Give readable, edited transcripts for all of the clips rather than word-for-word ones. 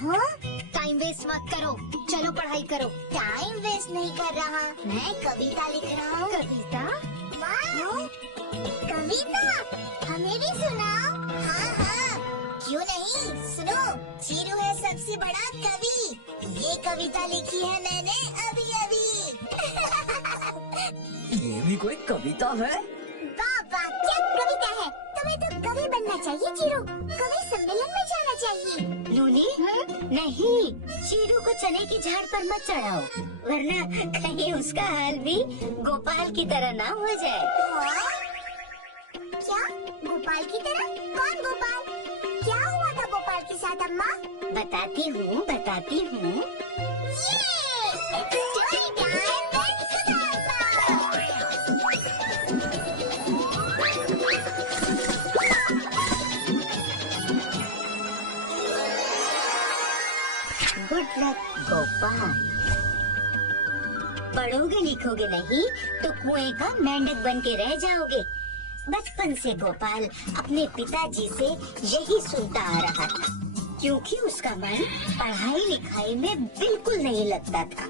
हाँ? Time waste मत करो, चलो पढ़ाई करो। टाइम वेस्ट नहीं कर रहा, मैं कविता लिख रहा हूँ। कविता? वाह, कविता हमें भी सुनाओ। हाँ हाँ, क्यों नहीं, सुनो। चीरू है सबसे बड़ा कवि, ये कविता लिखी है मैंने अभी अभी। ये भी कोई कविता है? बाबा क्या कविता है, तुम्हें तो कवि बनना चाहिए चीरू, कवि सम्मेलन में जाना चाहिए। लूली, नहीं, चीरू को चने की झाड़ पर मत चढ़ाओ, वरना कहीं उसका हाल भी गोपाल की तरह ना हो जाए। क्या गोपाल की तरह? कौन गोपाल? क्या हुआ था गोपाल के साथ अम्मा? बताती हूँ। Good luck Gopal. पढ़ोगे लिखोगे नहीं तो कुएं का मेंढक बन के रह जाओगे। बचपन से गोपाल अपने पिताजी से यही सुनता आ रहा था, क्योंकि उसका मन पढ़ाई लिखाई में बिल्कुल नहीं लगता था।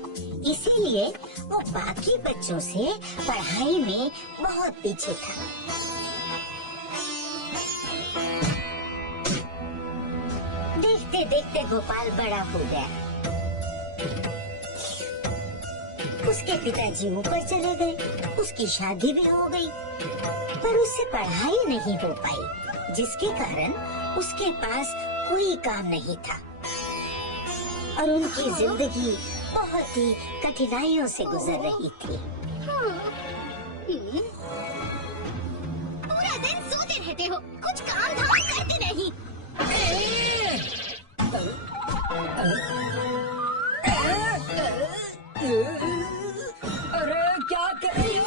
इसीलिए वो बाकी बच्चों से पढ़ाई में बहुत पीछे था। देखते देखते गोपाल बड़ा हो गया। उसके पिताजी ऊपर चले गए, उसकी शादी भी हो गई, पर उससे पढ़ाई नहीं हो पाई, जिसके कारण उसके पास कोई काम नहीं था और उनकी जिंदगी बहुत ही कठिनाइयों से गुजर रही थी। पूरा दिन सोते रहते हो, कुछ काम धाम करते नहीं। अरे क्या कर रही हो?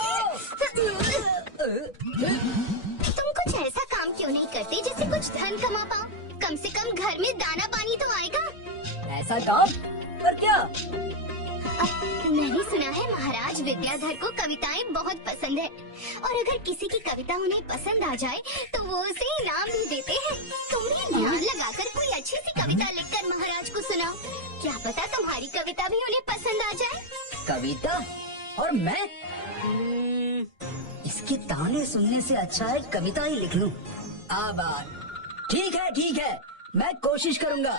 तुम कुछ ऐसा काम क्यों नहीं करते जिससे कुछ धन कमा पाओ? कम से कम घर में दाना पानी तो आएगा। ऐसा काम? पर क्या? मैंने सुना है महाराज विद्याधर को कविताएं बहुत पसंद है, और अगर किसी की कविता उन्हें पसंद आ जाए तो वो उसे इनाम भी देते हैं। तुम भी ध्यान लगाकर कोई अच्छी सी कविता लिखकर महाराज को सुनाओ, क्या पता तुम्हारी कविता भी उन्हें पसंद आ जाए। कविता? और मैं? इसके ताने सुनने से अच्छा है कविता ही लिख लूं। आभार। ठीक है, मैं कोशिश करूंगा।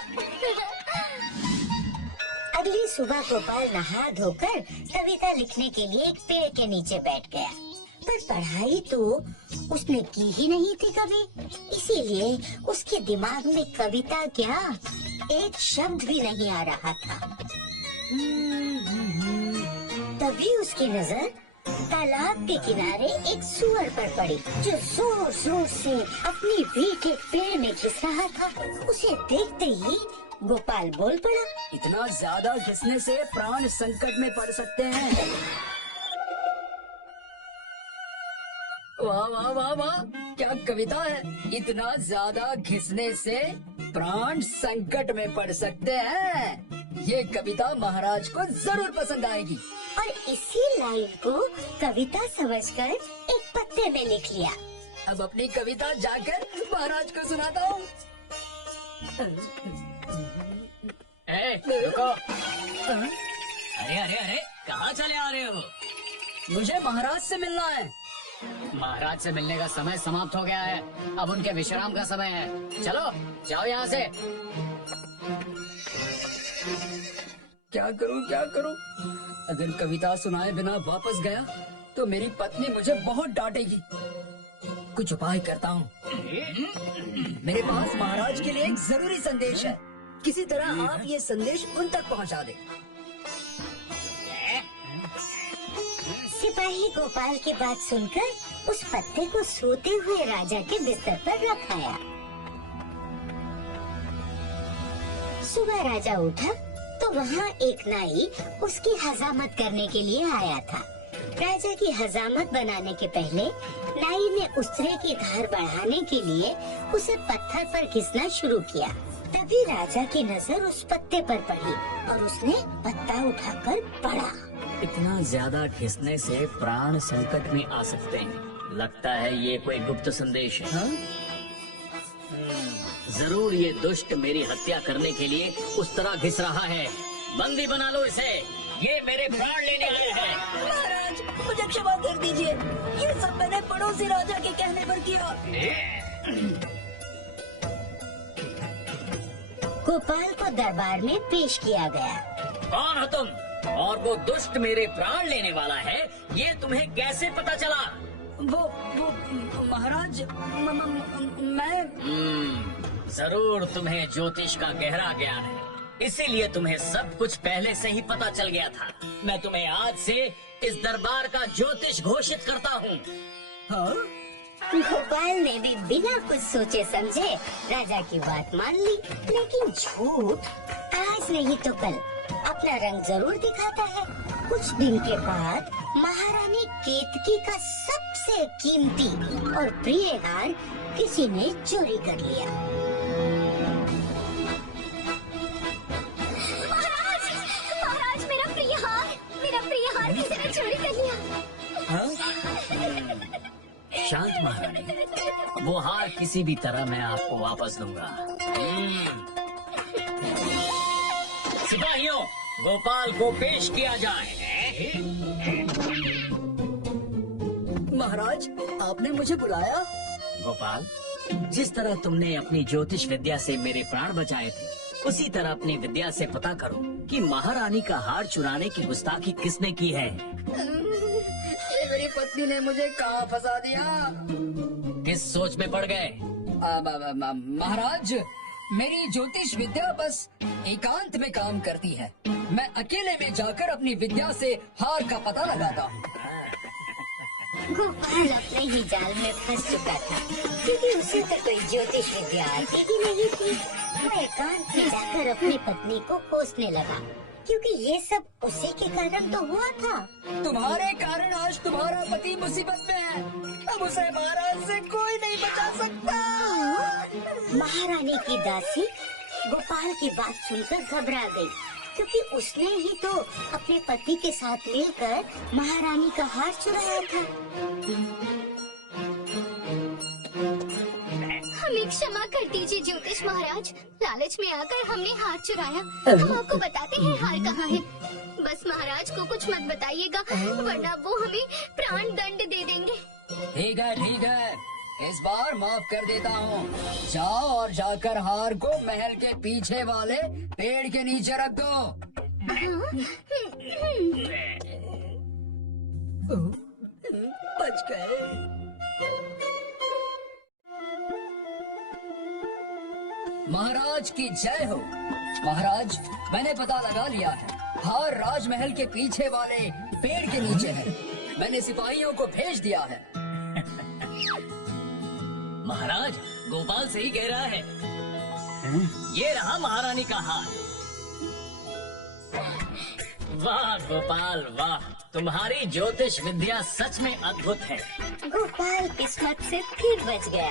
अगली सुबह गोपाल नहा धोकर कविता लिखने के लिए एक पेड़ के नीचे बैठ गया, पर पढ़ाई तो उसने की ही नहीं थी कभी, इसीलिए उसके दिमाग में कविता क्या, एक शब्द भी नहीं आ रहा था। तभी उसकी नजर तालाब के किनारे एक सूअर पर पड़ी, जो जोर जोर से अपनी पीठ एक पेड़ में घिस रहा था। उसे देखते ही गोपाल बोल पड़ा, इतना ज्यादा घिसने से प्राण संकट में पड़ सकते हैं। वाह वाह वाह वाह, क्या कविता है। इतना ज्यादा घिसने से प्राण संकट में पड़ सकते हैं। ये कविता महाराज को जरूर पसंद आएगी। और इसी लाइन को कविता समझकर एक पत्ते में लिख लिया। अब अपनी कविता जाकर महाराज को सुनाता हूँ। रुको। अरे कहाँ चले आ रहे हो? मुझे महाराज से मिलना है। महाराज से मिलने का समय समाप्त हो गया है, अब उनके विश्राम का समय है। चलो जाओ यहाँ से। क्या करूँ? अगर कविता सुनाए बिना वापस गया तो मेरी पत्नी मुझे बहुत डांटेगी। कुछ उपाय करता हूँ। मेरे पास महाराज के लिए एक जरूरी संदेश है। किसी तरह आप ये संदेश उन तक पहुँचा दे। सिपाही गोपाल की बात सुनकर उस पत्ते को सोते हुए राजा के बिस्तर पर रख आया। सुबह राजा उठा तो वहाँ एक नाई उसकी हजामत करने के लिए आया था। राजा की हजामत बनाने के पहले नाई ने उसरे की धार बढ़ाने के लिए उसे पत्थर पर घिसना शुरू किया। तभी राजा की नजर उस पत्ते पर पड़ी और उसने पत्ता उठाकर पढ़ा। इतना ज्यादा घिसने से प्राण संकट में आ सकते हैं। लगता है ये कोई गुप्त संदेश है। जरूर ये दुष्ट मेरी हत्या करने के लिए उस तरह घिस रहा है। बंदी बना लो इसे, ये मेरे प्राण लेने आया है। महाराज मुझे क्षमा कर दीजिए, ये सब मैंने पड़ोसी राजा के कहने पर किया। गोपाल को दरबार में पेश किया गया। कौन हो तुम और वो दुष्ट मेरे प्राण लेने वाला है, ये तुम्हें कैसे पता चला? वो महाराज मैं जरूर तुम्हें ज्योतिष का गहरा ज्ञान है, इसीलिए तुम्हें सब कुछ पहले से ही पता चल गया था। मैं तुम्हें आज से इस दरबार का ज्योतिष घोषित करता हूँ। हाँ? गोपाल ने भी बिना कुछ सोचे समझे राजा की बात मान ली, लेकिन झूठ आज नहीं तो कल अपना रंग जरूर दिखाता है। कुछ दिन के बाद महारानी केतकी का सबसे कीमती और प्रिय हार किसी ने चोरी कर लिया। महाराज, महाराज मेरा प्रिय हार किसी ने चोरी कर लिया। शांत महारानी, वो हार किसी भी तरह मैं आपको वापस दूंगा। सिपाहियों, गोपाल को पेश किया जाए। महाराज आपने मुझे बुलाया? गोपाल, जिस तरह तुमने अपनी ज्योतिष विद्या से मेरे प्राण बचाए थे, उसी तरह अपनी विद्या से पता करो कि महारानी का हार चुराने की गुस्ताखी किसने की है। मेरी पत्नी ने मुझे कहाँ फंसा दिया? किस सोच में पड़ गए? महाराज, मेरी ज्योतिष विद्या बस एकांत में काम करती है। मैं अकेले में जाकर अपनी विद्या से हार का पता लगाता हूँ। गोपाल अपने ही जाल में फंस चुका था, क्योंकि उसे तो कोई ज्योतिष विद्या आती ही नहीं थी। वो एकांत में जाकर अपनी पत्नी को कोसने लगा, क्योंकि ये सब उसी के कारण तो हुआ था। तुम्हारे कारण आज तुम्हारा पति मुसीबत में है। अब उसे महाराज से कोई नहीं बचा सकता। महारानी की दासी गोपाल की बात सुनकर घबरा गई, क्योंकि उसने ही तो अपने पति के साथ मिलकर महारानी का हार चुराया था। हमें क्षमा कर दीजिए ज्योतिष महाराज, लालच में आकर हमने हार चुराया। हम आपको बताते हैं हार कहाँ है। बस महाराज को कुछ मत बताइएगा, वरना वो हमें प्राण दंड दे देंगे। ठीक है, इस बार माफ कर देता हूँ। जाओ और जाकर हार को महल के पीछे वाले पेड़ के नीचे रख दो। बच गए। महाराज की जय हो। महाराज, मैंने पता लगा लिया है, हार राजमहल के पीछे वाले पेड़ के नीचे है। मैंने सिपाहियों को भेज दिया है। महाराज, गोपाल सही कह रहा है। ये रहा महारानी का हार। वाह गोपाल वाह, तुम्हारी ज्योतिष विद्या सच में अद्भुत है। गोपाल किस्मत से फिर बच गया,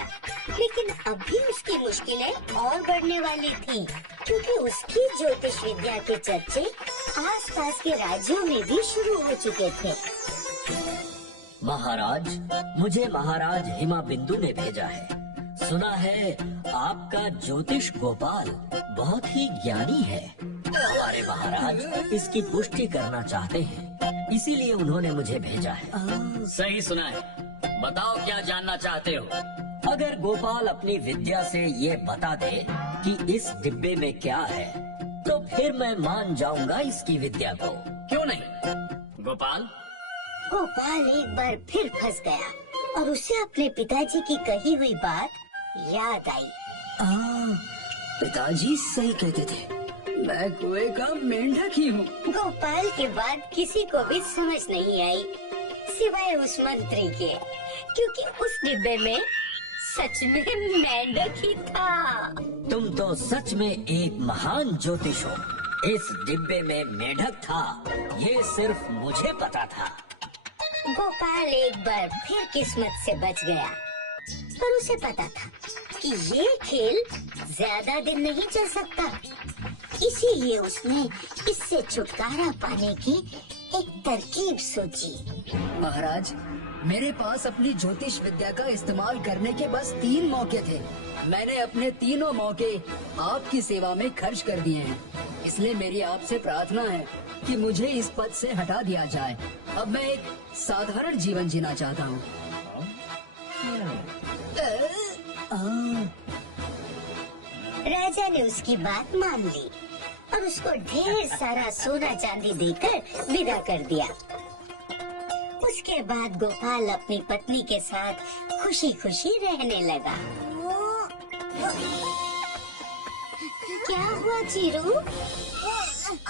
लेकिन अभी उसकी मुश्किलें और बढ़ने वाली थीं, क्योंकि उसकी ज्योतिष विद्या के चर्चे आसपास के राज्यों में भी शुरू हो चुके थे। महाराज, मुझे महाराज हिमाबिंदु ने भेजा है। सुना है आपका ज्योतिष गोपाल बहुत ही ज्ञानी है। हमारे महाराज इसकी पुष्टि करना चाहते हैं, इसीलिए उन्होंने मुझे भेजा है। सही सुना है। बताओ क्या जानना चाहते हो? अगर गोपाल अपनी विद्या से ये बता दे कि इस डिब्बे में क्या है, तो फिर मैं मान जाऊंगा इसकी विद्या को। क्यों नहीं गोपाल? गोपाल एक बार फिर फंस गया और उसे अपने पिताजी की कही हुई बात याद आई। पिताजी सही कहते थे, मैं कुएं का मेंढक ही हूँ। गोपाल के बाद किसी को भी समझ नहीं आई, सिवाय उस मंत्री के, क्योंकि उस डिब्बे में सच में मेंढक ही था। तुम तो सच में एक महान ज्योतिष हो। इस डिब्बे में मेंढक था, ये सिर्फ मुझे पता था। गोपाल एक बार फिर किस्मत से बच गया, पर उसे पता था कि ये खेल ज्यादा दिन नहीं चल सकता। इसीलिए उसने इससे छुटकारा पाने की एक तरकीब सोची। महाराज, मेरे पास अपनी ज्योतिष विद्या का इस्तेमाल करने के बस 3 मौके थे। मैंने अपने तीनों मौके आपकी सेवा में खर्च कर दिए हैं। इसलिए मेरी आपसे प्रार्थना है कि मुझे इस पद से हटा दिया जाए। अब मैं एक साधारण जीवन जीना चाहता हूँ। राजा ने उसकी बात मान ली और उसको ढेर सारा सोना चांदी देकर विदा कर दिया। उसके बाद गोपाल अपनी पत्नी के साथ खुशी खुशी रहने लगा। क्या हुआ चीरू?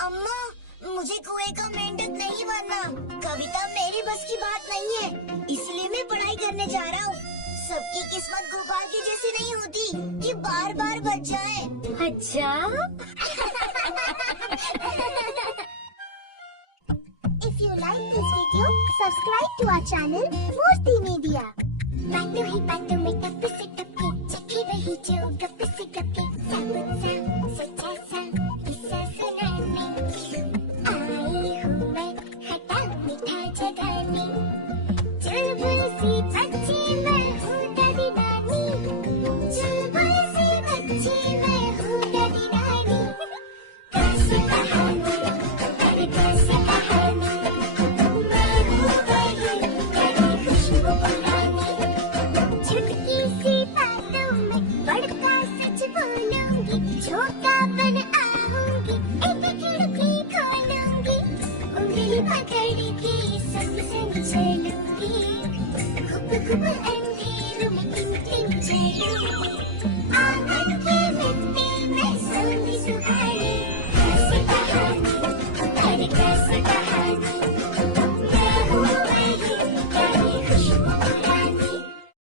अम्मा, मुझे कुएं का मेंढक नहीं बनना। कविता मेरी बस की बात नहीं है, इसलिए मैं पढ़ाई करने जा रहा हूँ। सबकी किस्मत गोपाल की जैसी नहीं होती कि बार बार बच जाए। अच्छा, If you like this video, subscribe to our channel Murthy Media. Pandu hi pandu mein tappi se tappi, chakhi rahi jo gappi.